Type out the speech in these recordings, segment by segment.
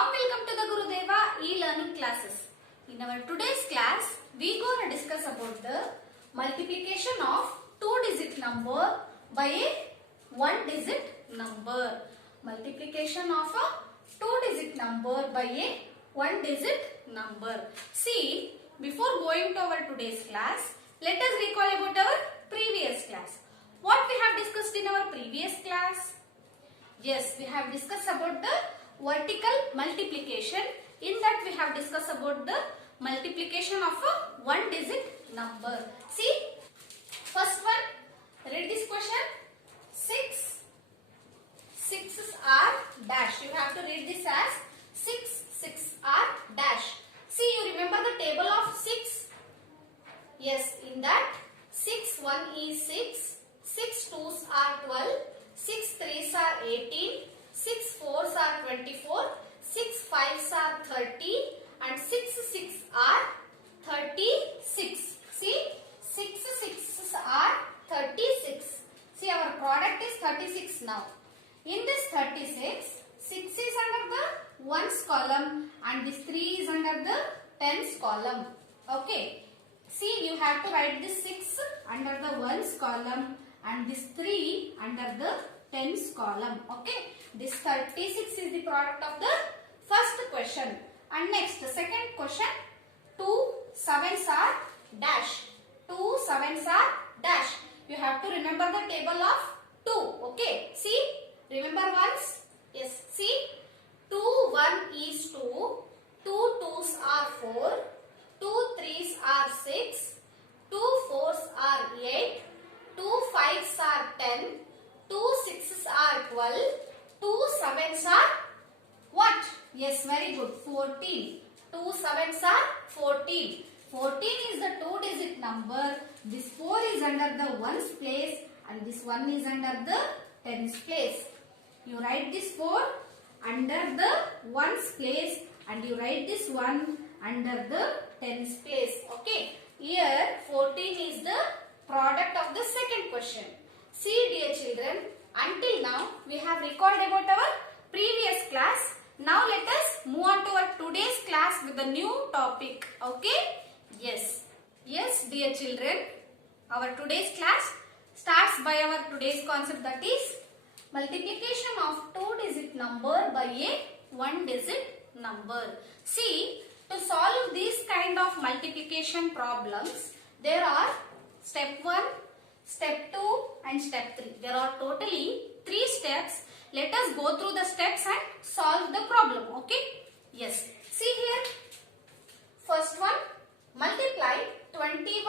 Warm welcome to the Gurudeva e-learning classes. In our today's class, we gonna discuss about the multiplication of two-digit number by a one-digit number. Multiplication of a two-digit number by a one-digit number. See, before going to our today's class, let us recall about our previous class. What we have discussed in our previous class? Yes, we have discussed about the vertical multiplication. In that we have discussed about the multiplication of a one-digit number. See, first one, read this question. 6 are dash. You have to read this as 6 are dash. See, you remember the table of 6? Yes, in that 6 1 is 6, 6 2s are 12, 6 3s are 18, 6 4s are 24, 6 5s are 30 and 6 6 are 36. See, 6 6s are 36. See, our product is 36 now. In this 36, 6 is under the ones column and this 3 is under the tens column. Okay. See, you have to write this 6 under the ones column and this 3 under the tens column. Okay. This 36 is the product of the first question. And next, the second question, 2 7s are dash. 2 7s are dash. You have to remember the table of 2. Okay. See, remember ones? Yes. See, 2 1 is 2, 2 2s are 4, 2 3s are 6, 2 4s are 8, 2 5s are 10, 2 6s are 12, 2 7s are what? Yes, very good. 14. 2 7s are 14. 14 is the two-digit number. This 4 is under the ones place and this 1 is under the tens place. You write this 4 under the ones place and you write this 1 under the tens place. Okay. Here 14 is the product of the second question. See, dear children, until now we have recalled about our previous class. Now let us move on to our today's class with a new topic. Okay? Yes. Yes, dear children, our today's class starts by our today's concept, that is multiplication of two-digit number by a one-digit number. See, to solve these kind of multiplication problems, there are step 1, step 2 and step 3. There are totally 3 steps. Let us go through the steps and solve the problem. Okay? Yes. See here. First one, multiply 21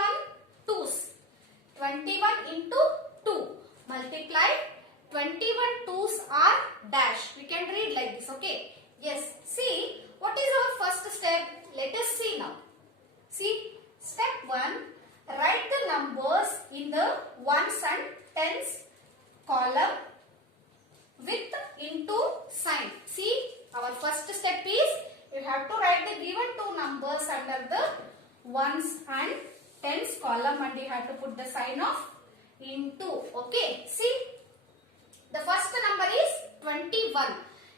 2s. 21 into 2. Multiply 21 2s are dash. We can read like this. Okay? Yes. See, what is our first step? Let us see now. See, step 1, write the numbers in the ones and tens column with into sign. See, our first step is you have to write the given two numbers under the ones and tens column and you have to put the sign of into. Okay, see, the first number is 21.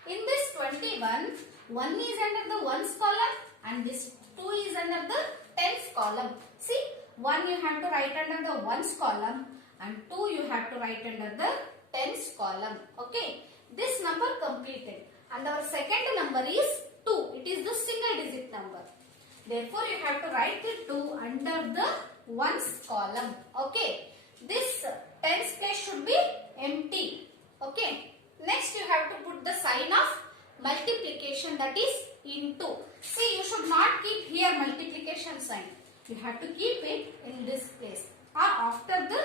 In this 21, 1 is under the ones column and this 2 is under the tens column. See, 1 you have to write under the ones column and 2 you have to write under the tens column. Okay, this number completed and our second number is 2. It is the single digit number. Therefore, you have to write the 2 under the ones column. Okay, this tens place should be empty. Okay, next you have to put the sign of multiplication, that is into. See, you should not keep here multiplication sign. You have to keep it in this place. Or after the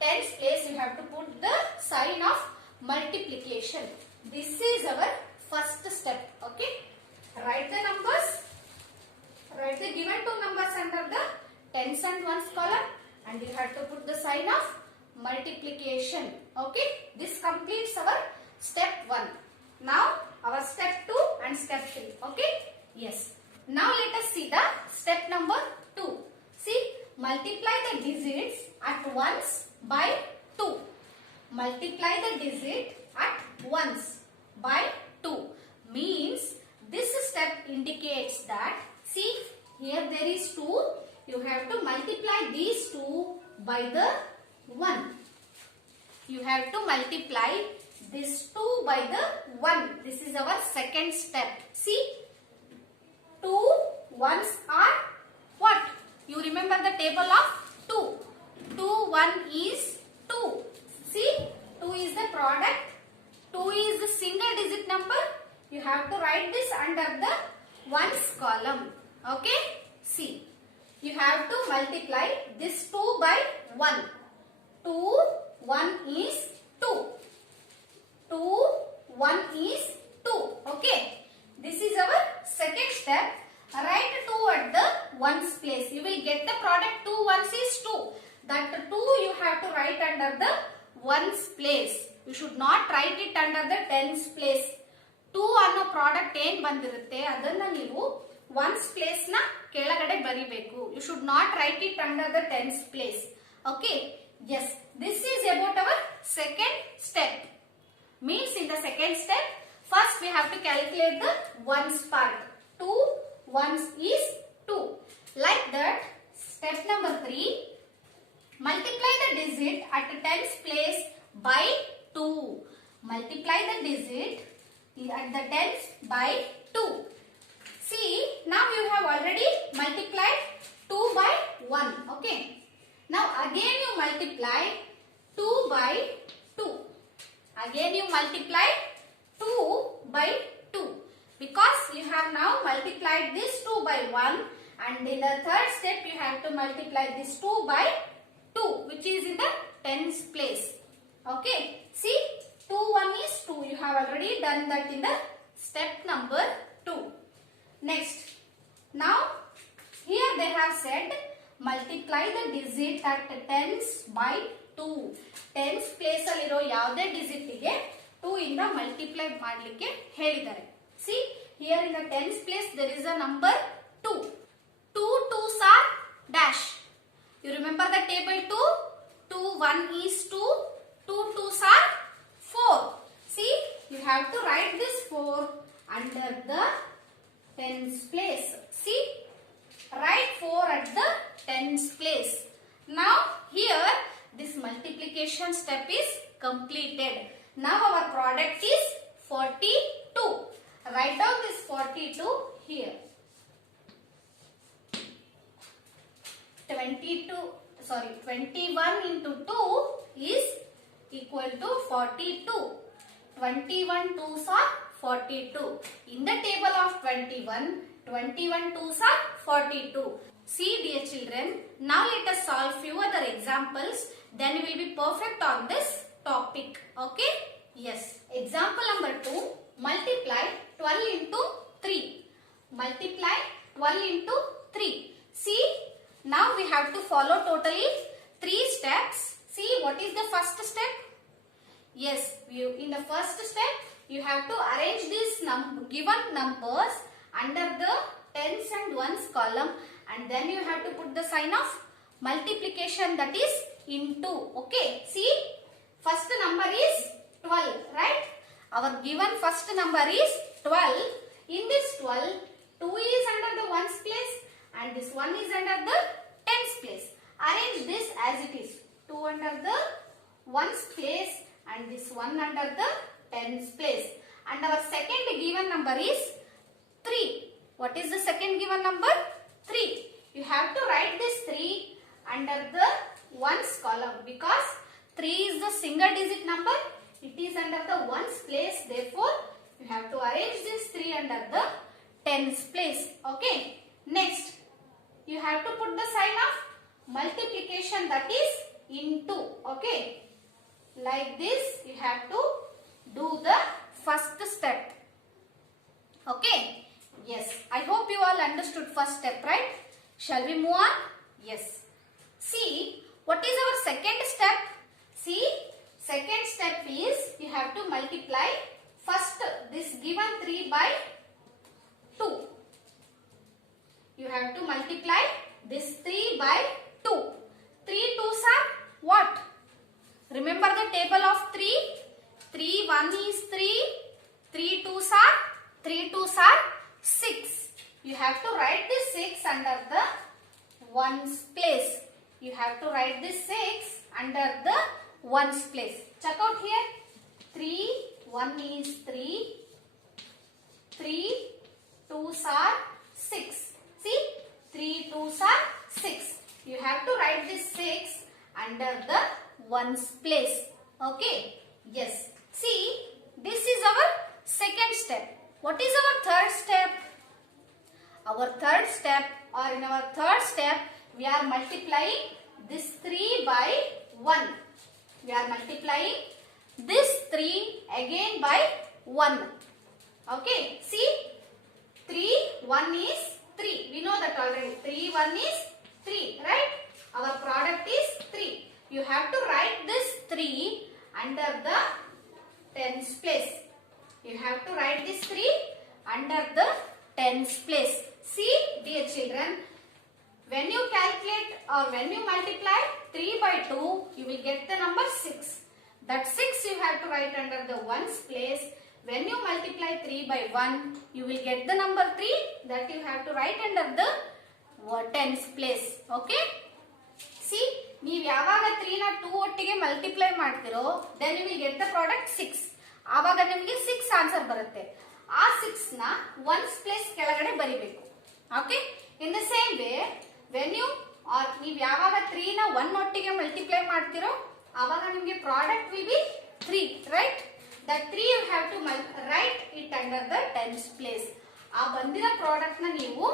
tens place, you have to put the sign of multiplication. This is our first step. Okay. Write the numbers. Write the given two numbers under the tens and ones column and you have to put the sign of multiplication. Okay. This completes our step 1. Now our step 2 and step 3. Okay. Yes. Now let us see the step number 2. See, multiply the digits at once by 2. Multiply the digit at once by 2 means This step indicates that, see, here there is 2. You have to multiply these 2 by the 1. You have to multiply this 2 by the 1. This is our second step. See, 2 ones are what? You remember the table of 2. 2 1 is 2. See, 2 is the product. 2 is the single digit number. You have to write this under the ones column. Okay? See, you have to multiply this 2 by 1. 2 1 is 2. 2 1 is 2. Okay? This is our second step. Write 2 at the ones place. You will get the product. 2 ones is 2. That 2 you have to write under the ones place. You should not write it under the tens place. 2 ಅನ್ನೋ product ಏನ್ ಬಂದಿರುತ್ತೆ ಅದನ್ನ ನೀವು ones place ನ ಕೆಳಗಡೆ ಬರಿಬೇಕು. You should not write it under the tens place. Okay? Yes. This is about our second step. Means in the second step, first we have to calculate the ones part. 2 ones is 2. Like that, step number 3, multiply the digit at tens place by 2. Multiply the digit at the tens by 2. See, now you have already multiplied 2 by 1. Okay. Now again you multiply 2 by 2. Again you multiply 2 by 2. Because you have now multiplied this 2 by 1, and in the third step you have to multiply this 2 by 2, which is in the tens place. Okay. See, 2 1 is 2. You have already done that in the step number 2. Next. Now, here they have said multiply the digit at tens by 2. Tens place aliro yavade digit ige 2 inda multiply madlikke helidare. See, here in the tens place there is a number 2. 2 2s are dash. You remember the table 2? 2 1 is 2. 2 2s are 4. See, you have to write this 4 under the tens place. See, write 4 at the tens place. Now, here this multiplication step is completed. Now, our product is 42. Write down this 42 here. 21 into 2 is equal to 42. 21 2s are 42. In the table of 21, 21 2s are 42. See, dear children, now let us solve few other examples. Then we will be perfect on this topic. Okay? Yes. Example number 2. Multiply 12 into 3. Multiply 12 into 3. See, now we have to follow totally 3 steps. See, what is the first step? Yes, in the first step, you have to arrange these given numbers under the tens and ones column, and then you have to put the sign of multiplication, that is into. Okay, see, first number is 12, right? Our given first number is 12. In this 12, 2 is under the ones place and this 1 is under the tens place. Arrange this as it is. 2 under the ones place and this 1 under the tens place. And our second given number is 3. What is the second given number? 3. You have to write this 3 under the ones column because 3 is the single digit number. It is under the ones place. Therefore, you have to arrange this 3 under the tens place. Okay. Next, you have to put the sign of multiplication, that is into. Okay. Like this, you have to do the first step. Okay. Yes. I hope you all understood first step, right? Shall we move on? Yes. See, what is our second step? See, second step is you have to multiply first this given 3 by 2. You have to multiply this 3 by 2. 3 2s are what? Remember the table of 3? 3 1 is 3. 3 2s are 3 2s are 6. You have to write this 6 under the ones place. You have to write this 6 under the ones place. Check out here. 3, 1 is 3. 3 2s are 6. See, 3 2s are 6. You have to write this 6 under the ones place. Okay. Yes. See, this is our second step. What is our third step? Our third step, or in our third step, we are multiplying this 3 by 1. We are multiplying this 3 again by 1. Okay. See, 3, 1 is 3. We know that already. 3, 1 is 3. Right? Our product is 3. You have to write this 3 under the tens place. You have to write this 3 under the tens place. See, dear children, when you calculate or when you multiply 3 by 2, you will get the number 6. That 6 you have to write under the ones place. When you multiply 3 by 1, you will get the number 3 that you have to write under the tens place. Okay? See, ನೀವು ಯಾವಾಗ 3 ನ 2 ಒಟ್ಟಿಗೆ multiply ಮಾಡ್ತಿರೋ then you will get the product 6. ಆವಾಗ ನಿಮಗೆ 6 answer ಬರುತ್ತೆ. ಆ 6 ನ ones place ಕೆಳಗಡೆ ಬರಿಬೇಕು. Okay? In the same way, when you or ನೀವು ಯಾವಾಗ 3 ನ 1 ಒಟ್ಟಿಗೆ ಮಲ್ಟಿಪ್ಲೈ ಮಾಡ್ತಿರೋ ಆವಾಗ ನಿಮಗೆ product will be 3, right? That 3 you have to write it under the tens place. ಆ ಬಂದಿರೋ ಪ್ರಾಡಕ್ಟ್ ನ ನೀವು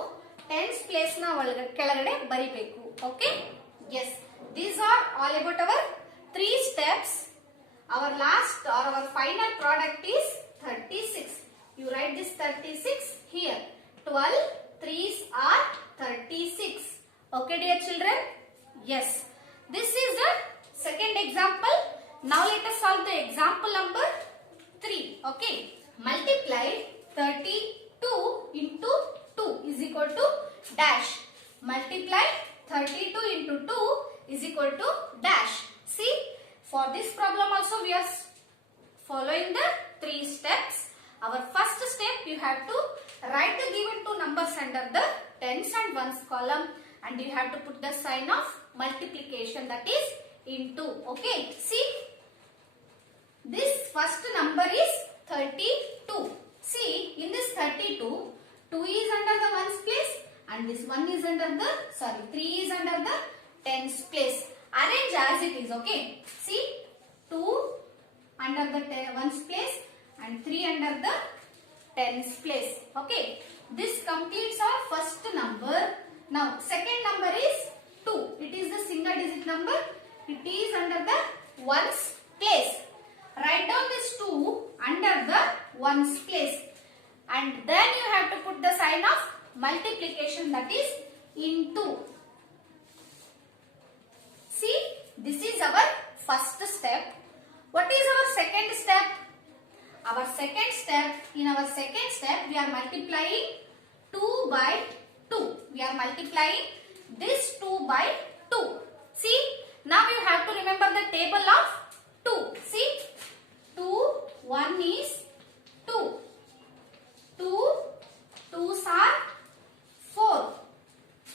tens place ನ ಕೆಳಗಡೆ ಬರಿಬೇಕು. Okay? Yes. These are all about our 3 steps. Our last or our final product is 36. You write this 36 here. 12 3s are 36. Okay, dear children? Yes. This is the second example. Now let us solve the example number 3. Okay. Multiply 32 into 2 is equal to dash. Multiply 32 into 2 is equal to dash. See, for this problem also we are following the 3 steps. Our first step, you have to write the given two numbers under the tens and ones column, and you have to put the sign of multiplication, that is into. Okay, see, this first number is 32. See, in this 32, 2 is under the ones place and this 1 is under the, 3 is under the tens place. Arrange as it is. Okay, see, 2 under the ones place and 3 under the tens place. Okay, this completes our first number. Now second number is 2. It is the single digit number. It is under the ones place. Write down this 2 under the ones place, and then you have to put the sign of multiplication, that is into. See, this is our first step. What is our second step? Our second step, in our second step, we are multiplying 2 by 2. We are multiplying this 2 by 2. See, now you have to remember the table of 2. See, 2, 1 is 2. 2, 2s are 4.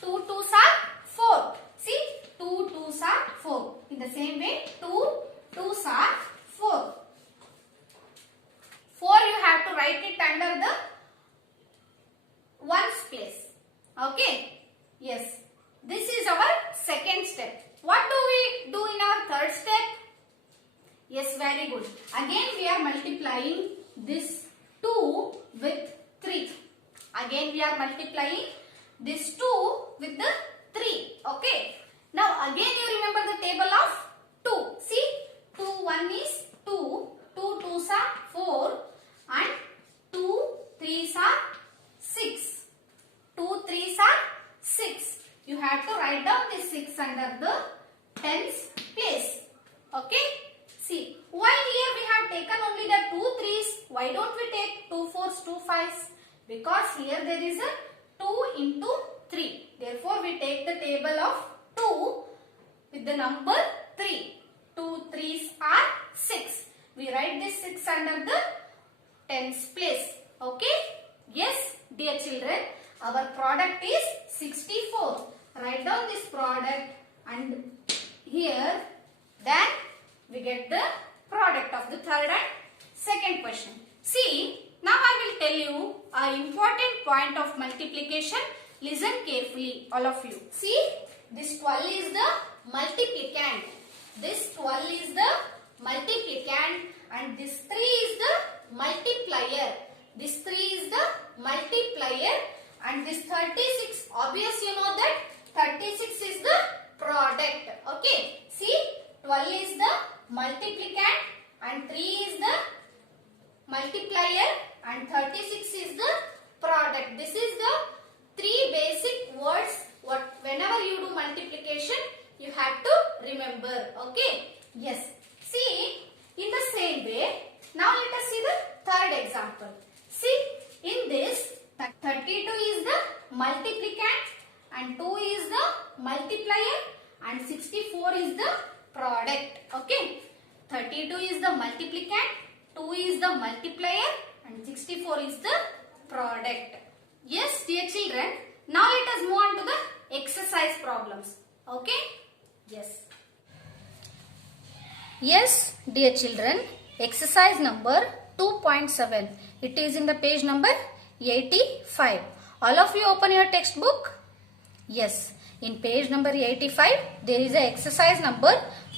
2 2s are 4. See, 2 2s are 4. In the same way, 2 2s are 4. 4 you have to write it under the ones place. Okay? Yes. This is our second step. What do we do in our third step? Yes, very good. Again we are multiplying this 2 with 3. Again we are multiplying this 2 with the 3. Okay? Now again you remember the table of 2. See, 2 1 is 2, 2 2s are 4 and 2 3s are 6. 2 3s are 6. You have to write down this 6 under the tens place. Okay? See, why here we have taken only the 2 3s? Why don't we take 2 4s, 2 5s? Because here there is a 2 into 3. Therefore, we take the table of 2 with the number 3. 2 3s are 6. We write this 6 under the tens place. Okay? Yes, dear children, our product is 64. Write down this product and here then we get the product of the third and second question. See, now I will tell you an important point of multiplication. Listen carefully, all of you. See, this 12 is the multiplicand. This 12 is the multiplicand and this 3 is the multiplier. This 3 is the multiplier and this 36, obvious you know that 36 is the product. Okay, see, 12 is the multiplicand and 3 is the multiplier and 36 is the product. This is the three basic words. Whenever you do multiplication, you have to remember. Okay, yes. See, in the same way, now let us see the third example. See, in this 32 is the multiplicand and 2 is the multiplier and 64 is the product. Okay, 32 is the multiplicand, 2 is the multiplier and 64 is the product. Yes, dear children, now let us move on to the exercise problems. Okay, yes. Yes, dear children, exercise number 2.7. It is in the page number 85. All of you open your textbook. Yes, in page number 85, there is a exercise number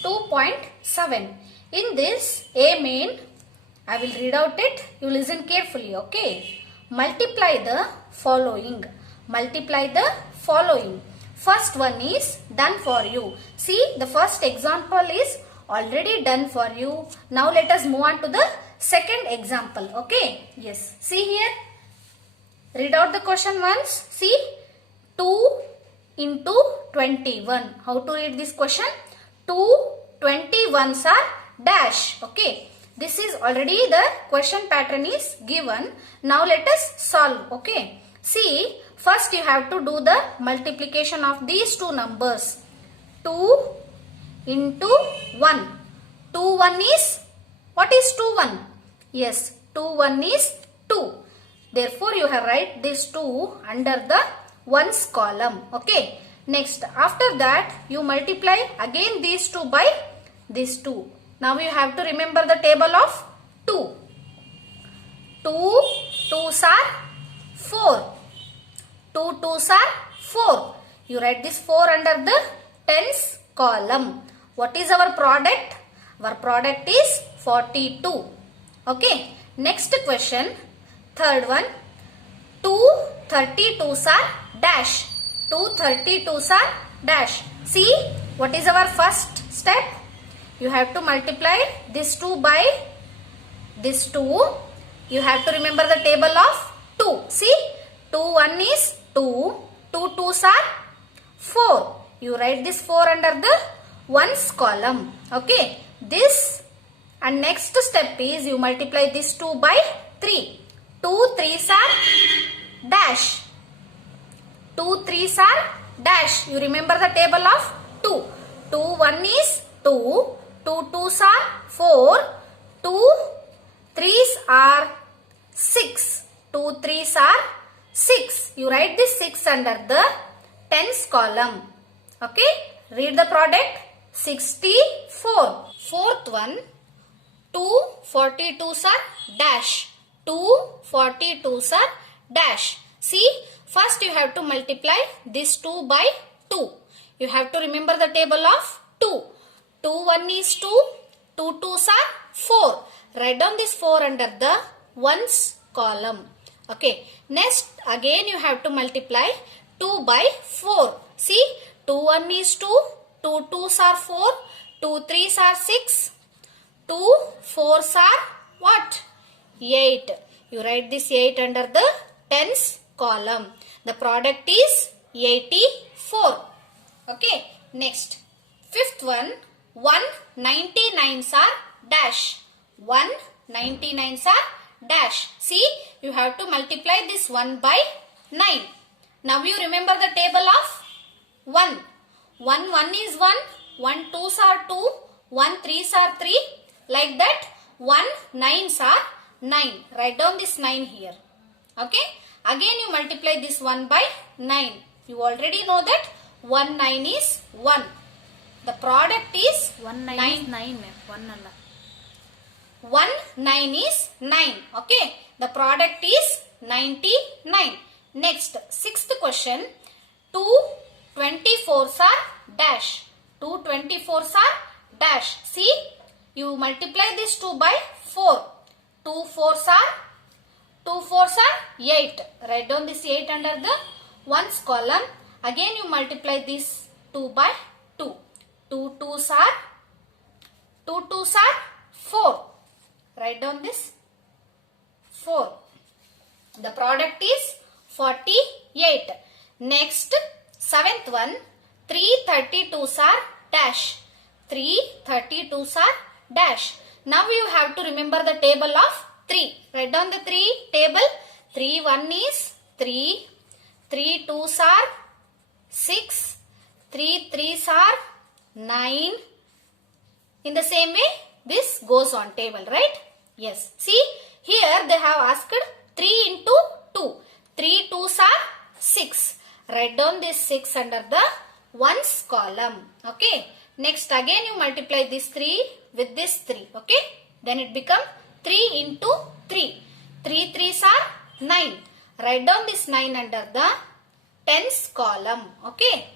2.7. In this, A main, I will read out it. You listen carefully, okay? Multiply the following. Multiply the following. First one is done for you. See, the first example is already done for you. Now let us move on to the second example, okay? Yes, see here. Read out the question once. See, 2 into 21. How to read this question? 2 21s are dash. Okay. This is already the question pattern is given. Now let us solve. Okay. See, first you have to do the multiplication of these two numbers. 2 into 1. 2 1 is, what is 2 1? Yes, 2 1 is 2. Therefore, you have write this 2 under the ones column. Okay. Next, after that, you multiply again these 2 by this 2. Now, you have to remember the table of 2. 2 2s are 4. 2 2s are 4. You write this 4 under the tens column. What is our product? Our product is 42. Okay. Next question. Third one. 2 32s are dash. 2 32s are dash. See, what is our first step? You have to multiply this 2 by this 2. You have to remember the table of 2. See, 2 1 is 2. 2 2s are 4. You write this 4 under the ones column. Okay. This and next step is you multiply this 2 by 3. 2 3s are dash. 2 3s are dash. You remember the table of 2. 2 1 is 2. 2 2s are 4. 2 3s are 6. 2 3s are 6. You write this 6 under the tens column. Okay. Read the product. 64. Fourth one. 2 42s are dash. 2 42s are dash. See, first you have to multiply this 2 by 2. You have to remember the table of 2. 2 1 is 2. 2 2s are 4. Write down this 4 under the ones column. Okay. Next, again you have to multiply 2 by 4. See, 2 1 is 2. 2 2s are 4. 2 3s are 6. 2 4s are what? 8. You write this 8 under the tens column. The product is 84. Okay. Next. Fifth one. 199s are dash. 199s are dash. See, you have to multiply this 1 by 9. Now you remember the table of 1. 1 1 is 1. 1 2s are 2. 1 3s are 3. Like that 1 9s are 9. Write down this 9 here. Okay. Again you multiply this 1 by 9. You already know that 1 9 is 1. The product is 1 9 is 9 ma'am. 1 alla. 1 9 is 9. Okay. The product is 99. Next, sixth question. 2 24s are dash. 2 24s are dash. See, you multiply this 2 by 4. 2 4s are 8. Write down this 8 under the ones column. Again you multiply this 2 by 2. 2 2s are 4. Write down this 4. The product is 48. Next, seventh one. 3 32s are dash. 3 32s are dash. Now you have to remember the table of 3. Write down the 3 table. 3 1 is 3. 3 2s are 6. 3 3s are 9. In the same way, this goes on table, right? Yes. See, here they have asked 3 into 2. 3 2s are 6. Write down this 6 under the ones column. Okay. Next, again you multiply this 3 with this 3. Okay. Then it becomes 3 into 3. 3 3s are 9. Write down this 9 under the tens column. Okay.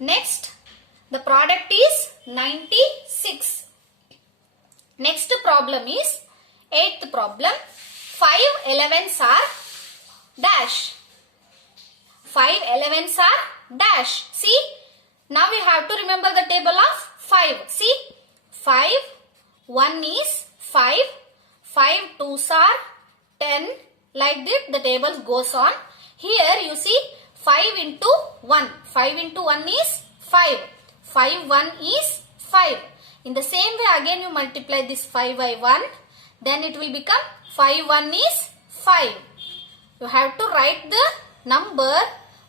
Next, the product is 96. Next problem is 8th problem. 5 11s are dash. 5 11s are dash. See, now we have to remember the table of 5. See, 5 1 is 5. 5 2s are 10. Like that the table goes on. Here you see 5 into 1. 5 into 1 is 5. 5 1 is 5. In the same way again you multiply this 5 by 1. Then it will become 5 1 is 5. You have to write the number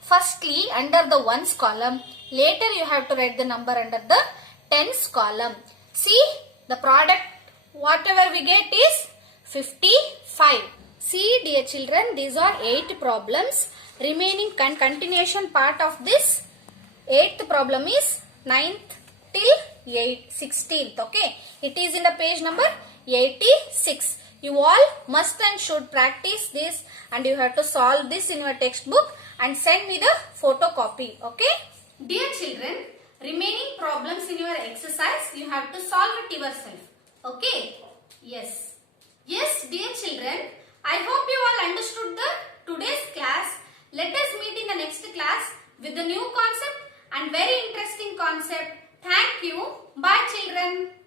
firstly under the ones column. Later you have to write the number under the tens column. See, the product whatever we get is 55. See dear children, these are 8 problems. Remaining continuation part of this 8th problem is 9th till 16th. Okay. It is in the page number 86. You all must and should practice this and you have to solve this in your textbook and send me the photocopy. Okay. Dear children, remaining problems in your exercise you have to solve it yourself. Okay. Yes. Yes, dear children, I hope you all understood the today's class. Let us meet in the next class with the new concept and very interesting concept. Thank you. Bye children.